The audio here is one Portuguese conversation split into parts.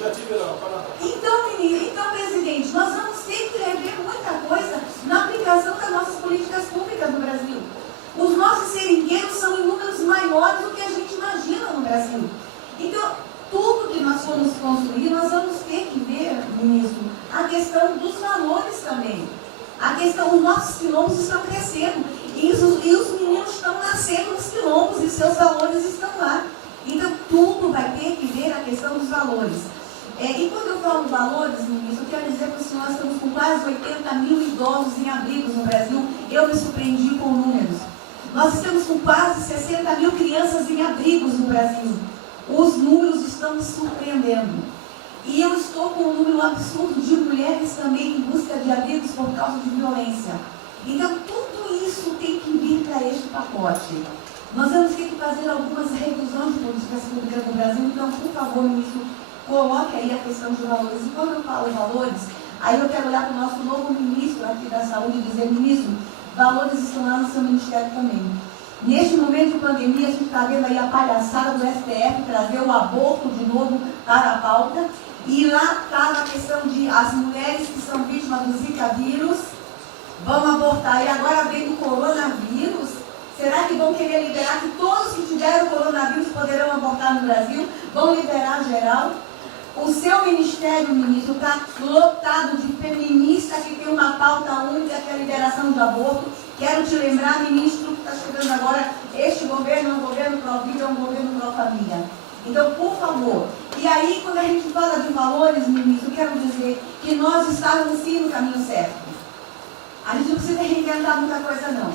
Eu já tive lá, Paraná. Então, presidente, nós vamos ter que rever muita coisa na aplicação das nossas políticas públicas no Brasil. Os nossos seringueiros são em números maiores do que a gente imagina no Brasil. Então, tudo que nós formos construir, nós vamos ter que ver, ministro, a questão dos valores também. A questão, os nossos quilombos estão crescendo e os meninos estão nascendo nos quilombos e seus valores estão lá. Então, tudo vai ter que ver a questão dos valores. E quando eu falo valores, ministro, eu quero dizer para o senhor, nós estamos com quase 80 mil idosos em abrigos no Brasil. Eu me surpreendi com números. Nós estamos com quase 60 mil crianças em abrigos no Brasil. Os números estão me surpreendendo. E eu estou com um número absurdo de mulheres também em busca de abrigos por causa de violência. Então, tudo isso tem que vir para este pacote. Nós vamos ter que fazer algumas revisões de políticas públicas no Brasil. Então, por favor, ministro, coloque aí a questão de valores. E quando eu falo valores, aí eu quero olhar para o nosso novo ministro aqui da Saúde e dizer, ministro, valores estão lá no seu ministério também. Neste momento de pandemia, a gente está vendo aí a palhaçada do STF trazer o aborto de novo para a pauta. E lá está a questão de as mulheres que são vítimas do Zika vírus vão abortar. E agora vem do coronavírus. Será que vão querer liberar que todos que tiveram coronavírus poderão abortar no Brasil? Vão liberar geral? O seu ministério, ministro, está lotado de feminista que tem uma pauta única, que é a liberação do aborto. Quero te lembrar, ministro, que está chegando agora, este governo é um governo pró-vida, é um governo pró-família. Então, por favor. E aí, quando a gente fala de valores, ministro, quero dizer que nós estávamos sim no caminho certo. A gente não precisa reinventar muita coisa, não.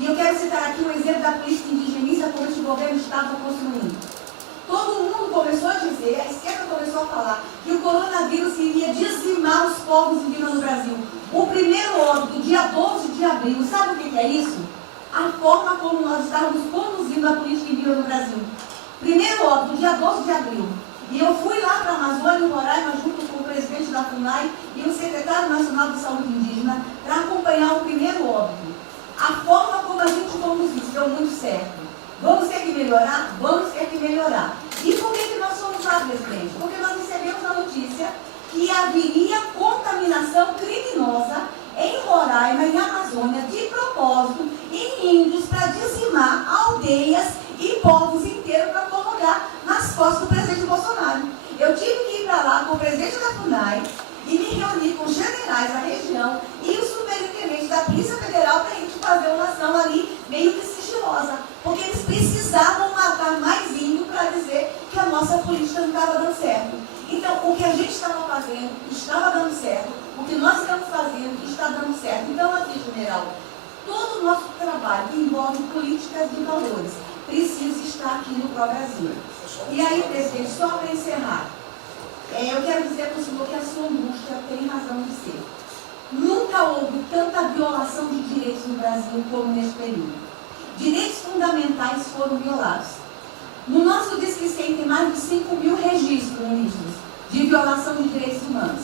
E eu quero citar aqui um exemplo da política indigenista como este governo estava construindo. Todo mundo começou a dizer, a esquerda começou a falar, que o coronavírus iria dizimar os povos indígenas no Brasil. O primeiro óbito, dia 12 de abril, sabe o que é isso? A forma como nós estávamos conduzindo a política indígena no Brasil. Primeiro óbito, dia 12 de abril. E eu fui lá para a Amazônia, em Roraima, junto com o presidente da FUNAI e o secretário nacional de saúde indígena, para acompanhar o primeiro óbito. A forma como a gente conduziu deu muito certo. Vamos ter que melhorar? Vamos ter que melhorar. E por que nós fomos lá, presidente? Porque nós recebemos a notícia que haveria contaminação criminosa em Roraima, em Amazônia, de propósito, em índios, para dizimar aldeias e povos inteiros para colocar nas costas do presidente Bolsonaro. Eu tive que ir para lá com o presidente da FUNAI e me reunir com os generais da região e os superintendentes da Polícia Federal para a gente fazer uma ação ali meio que sigilosa, porque eles precisavam matar mais índio para dizer que a nossa política não estava dando certo. Então, o que a gente estava fazendo estava dando certo, o que nós estamos fazendo está dando certo. Então, aqui, general, todo o nosso trabalho que envolve políticas de valores precisa estar aqui no Pró-Brasil. E aí, presidente, só para encerrar, eu quero dizer para o senhor que a sua angústia tem razão de ser. Nunca houve tanta violação de direitos no Brasil como neste período. Direitos fundamentais foram violados. No nosso Disque 100 tem mais de 5 mil registros, ministros, de violação de direitos humanos.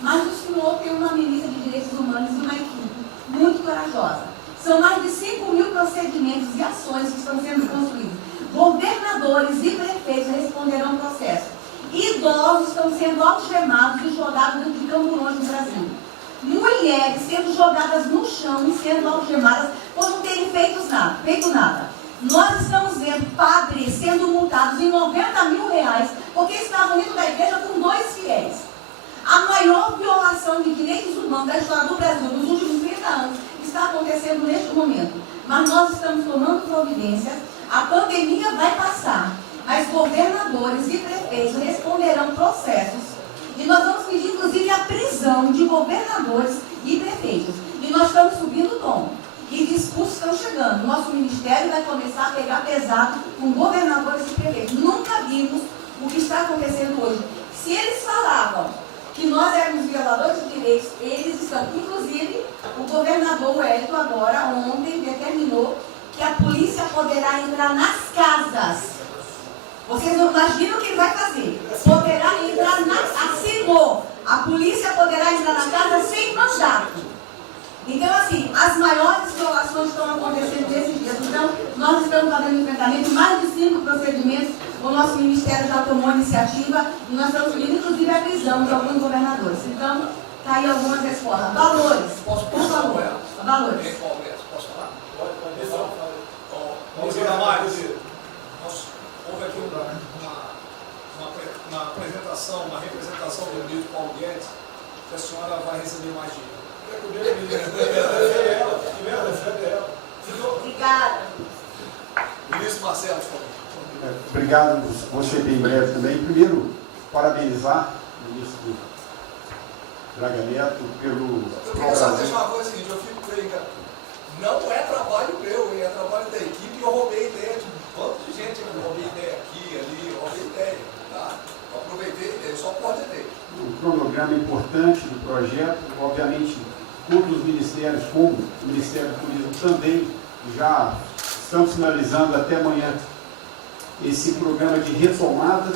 Mas o senhor tem uma ministra de direitos humanos e uma equipe muito corajosa. São mais de 5 mil procedimentos e ações que estão sendo construídos. Governadores e prefeitos responderão processo. Idosos estão sendo algemados e jogados dentro de camburões no Brasil. Mulheres sendo jogadas no chão e sendo algemadas por não terem feito nada. Nós estamos vendo padres sendo multados em 90 mil reais porque estavam indo da igreja com 2 fiéis. A maior violação de direitos humanos da história do Brasil nos últimos 30 anos está acontecendo neste momento. Mas nós estamos tomando providências, a pandemia vai passar, mas governadores e prefeitos responderão processos. E nós vamos pedir, inclusive, a prisão de governadores e prefeitos. E nós estamos subindo o tom. E discursos estão chegando. Nosso ministério vai começar a pegar pesado com governadores e prefeitos. Nunca vimos o que está acontecendo hoje. Se eles falavam que nós éramos violadores de direitos, eles estão. Inclusive, o governador Wellington agora, ontem, determinou que a polícia poderá entrar nas casas. Vocês não imaginam o que ele vai fazer. Poderá entrar assinou. A polícia poderá entrar na casa sem mandato. Então, assim, as maiores violações estão acontecendo nesses dias. Então, nós estamos fazendo enfrentamento, mais de 5 procedimentos. O nosso ministro Ministério já tomou a iniciativa e nós estamos pedindo, inclusive, a prisão de alguns governadores. Então, está aí algumas respostas. Valores. Posso por favor. Valores. Posso falar? Pode falar. Vamos ver mais. Houve aqui uma apresentação, uma representação do ministro Paulo Guedes, que a senhora vai receber mais dinheiro. Obrigada. Ministro Marcelo, por favor. Obrigado, vou ser bem breve também. Primeiro, parabenizar o ministro Braga Neto pelo... Eu queria só deixar uma coisa seguinte, eu fico bem, cara. Não é trabalho meu, é trabalho da equipe, e eu roubei ideia de um bando de gente, eu roubei ideia aqui, ali, eu roubei ideia, tá? Eu aproveitei a ideia, só pode ter. Um cronograma importante do projeto, obviamente, todos os ministérios, como o Ministério do Turismo também, já estão finalizando até amanhã esse programa de retomada.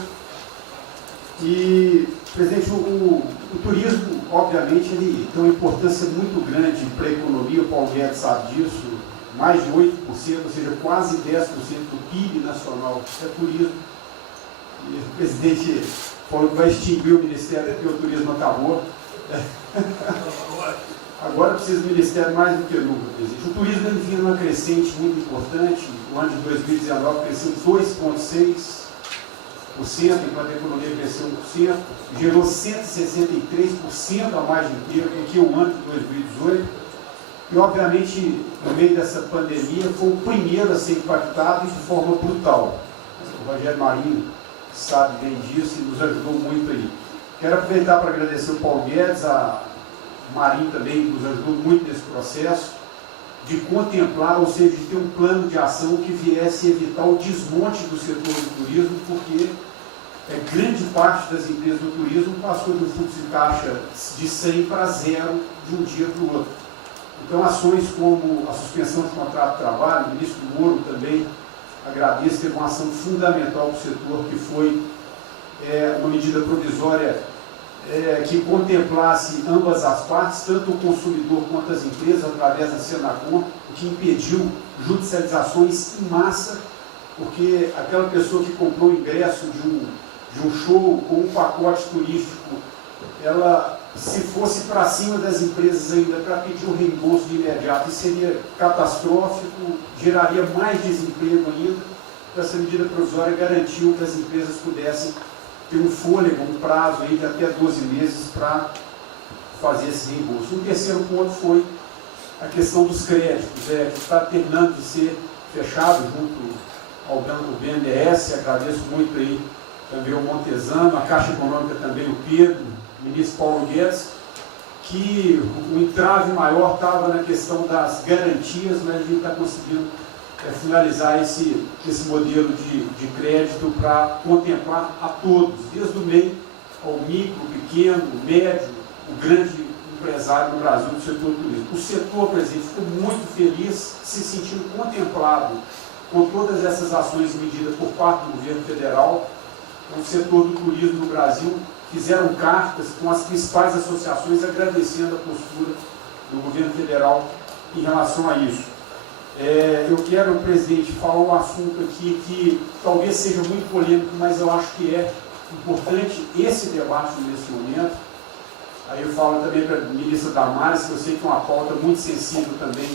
E, presidente, o turismo, obviamente, ele tem uma importância muito grande para a economia, o Paulo Guedes sabe disso, mais de 8%, ou seja, quase 10% do PIB nacional é turismo. E o presidente falou que vai extinguir o Ministério porque o turismo acabou. Agora precisa do Ministério mais do que nunca, presidente. O turismo ele vinha numa crescente muito importante. O ano de 2019 cresceu 2,6%, enquanto a economia cresceu 1%, gerou 163% a mais de emprego do que o ano de 2018. E, obviamente, no meio dessa pandemia, foi o primeiro a ser impactado de forma brutal. O Rogério Marinho sabe bem disso e nos ajudou muito aí. Quero aproveitar para agradecer o Paulo Guedes, a Marinho também nos ajudou muito nesse processo, de contemplar, ou seja, de ter um plano de ação que viesse evitar o desmonte do setor do turismo, porque grande parte das empresas do turismo passou de um fluxo de caixa de 100 para 0 de um dia para o outro. Então, ações como a suspensão de contrato de trabalho, o ministro Moro também agradeço, teve uma ação fundamental para o setor, que foi uma medida provisória que contemplasse ambas as partes, tanto o consumidor quanto as empresas, através da Senacom, o que impediu judicializações em massa, porque aquela pessoa que comprou o ingresso de um show ou um pacote turístico, ela, se fosse para cima das empresas ainda para pedir o reembolso de imediato, isso seria catastrófico, geraria mais desemprego ainda. Então, essa medida provisória garantiu que as empresas pudessem ter um fôlego, um prazo aí de até 12 meses para fazer esse reembolso. Um terceiro ponto foi a questão dos créditos, que está terminando de ser fechado junto ao Banco BNDES. Agradeço muito aí também o Montesano, a Caixa Econômica também, o Pedro, o ministro Paulo Guedes, que o entrave maior estava na questão das garantias, mas a gente está conseguindo finalizar esse modelo de crédito para contemplar a todos, desde o MEI ao micro, pequeno, médio, o grande empresário no Brasil do setor turístico. O setor, presidente, ficou muito feliz, se sentindo contemplado com todas essas ações e medidas por parte do governo federal. O setor do turismo no Brasil fizeram cartas com as principais associações agradecendo a postura do governo federal em relação a isso. Eu quero, presidente, falar um assunto aqui que talvez seja muito polêmico, mas eu acho que é importante esse debate nesse momento. Aí eu falo também para a ministra Damares, que eu sei que é uma pauta muito sensível também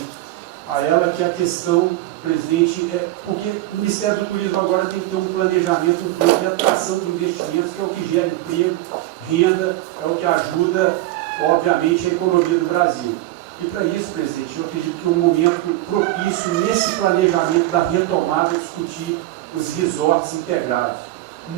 a ela, que é a questão, presidente, porque o Ministério do Turismo agora tem que ter um planejamento, um plano de atração de investimentos, que é o que gera emprego, renda, é o que ajuda, obviamente, a economia do Brasil. E para isso, presidente, eu acredito que é um momento propício nesse planejamento da retomada discutir os resorts integrados.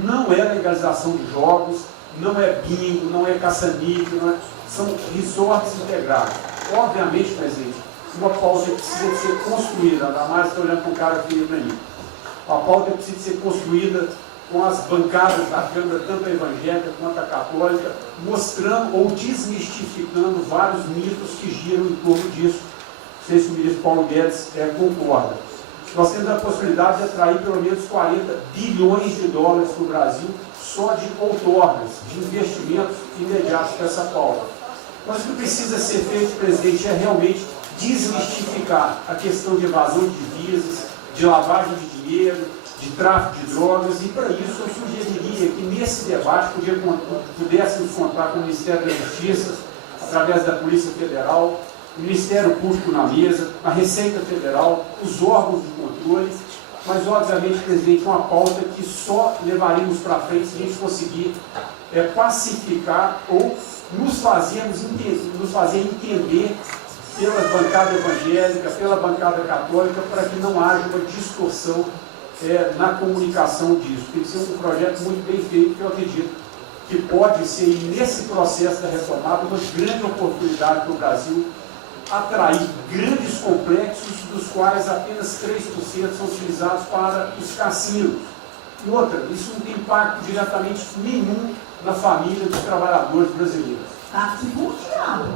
Não é legalização de jogos, não é bingo, não é caça-níquel, são resorts integrados. Obviamente, presidente, uma pauta precisa ser construída, ainda mais estou olhando para o cara aqui para mim. A pauta precisa ser construída com as bancadas da Câmara, tanto a evangélica quanto a católica, mostrando ou desmistificando vários mitos que giram em torno disso. Não sei se o ministro Paulo Guedes concorda. Nós temos a possibilidade de atrair pelo menos 40 bilhões de dólares para o Brasil só de outorgas, de investimentos imediatos para essa pauta. Mas o que precisa ser feito, presidente, é realmente desmistificar a questão de evasão de divisas, de lavagem de dinheiro, de tráfico de drogas, e para isso eu sugeriria que nesse debate pudéssemos contar com o Ministério da Justiça, através da Polícia Federal, o Ministério Público na mesa, a Receita Federal, os órgãos de controle, mas obviamente, presidente, uma pauta que só levaríamos para frente se a gente conseguir pacificar ou nos fazer entender pela bancada evangélica, pela bancada católica, para que não haja uma distorção na comunicação disso. Tem que ser um projeto muito bem feito, que eu acredito que pode ser, nesse processo da retomada, uma grande oportunidade para o Brasil atrair grandes complexos, dos quais apenas 3% são utilizados para os cassinos. E outra, isso não tem impacto diretamente nenhum na família dos trabalhadores brasileiros. Tá mundial.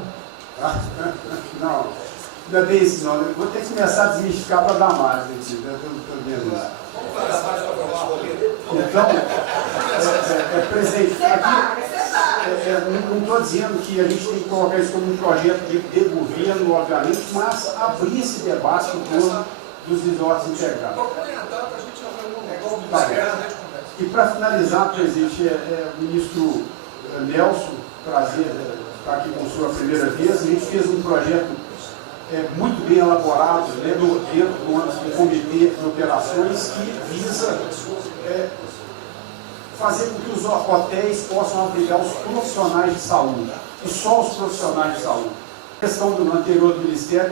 Não, não é bem isso não. Eu vou ter que começar a desmistificar para dar mais, gente. Eu estou vendo isso. Então, presidente, aqui, não estou dizendo que a gente tem que colocar isso como um projeto de governo, obviamente, mas abrir esse debate em torno dos resorts integrados. E para finalizar, presidente, o ministro Nelson, prazer estar aqui com a sua primeira vez. A gente fez um projeto muito bem elaborado, né, dentro do comitê de operações, que visa fazer com que os hotéis possam abrigar os profissionais de saúde, e só os profissionais de saúde. A questão do anterior do Ministério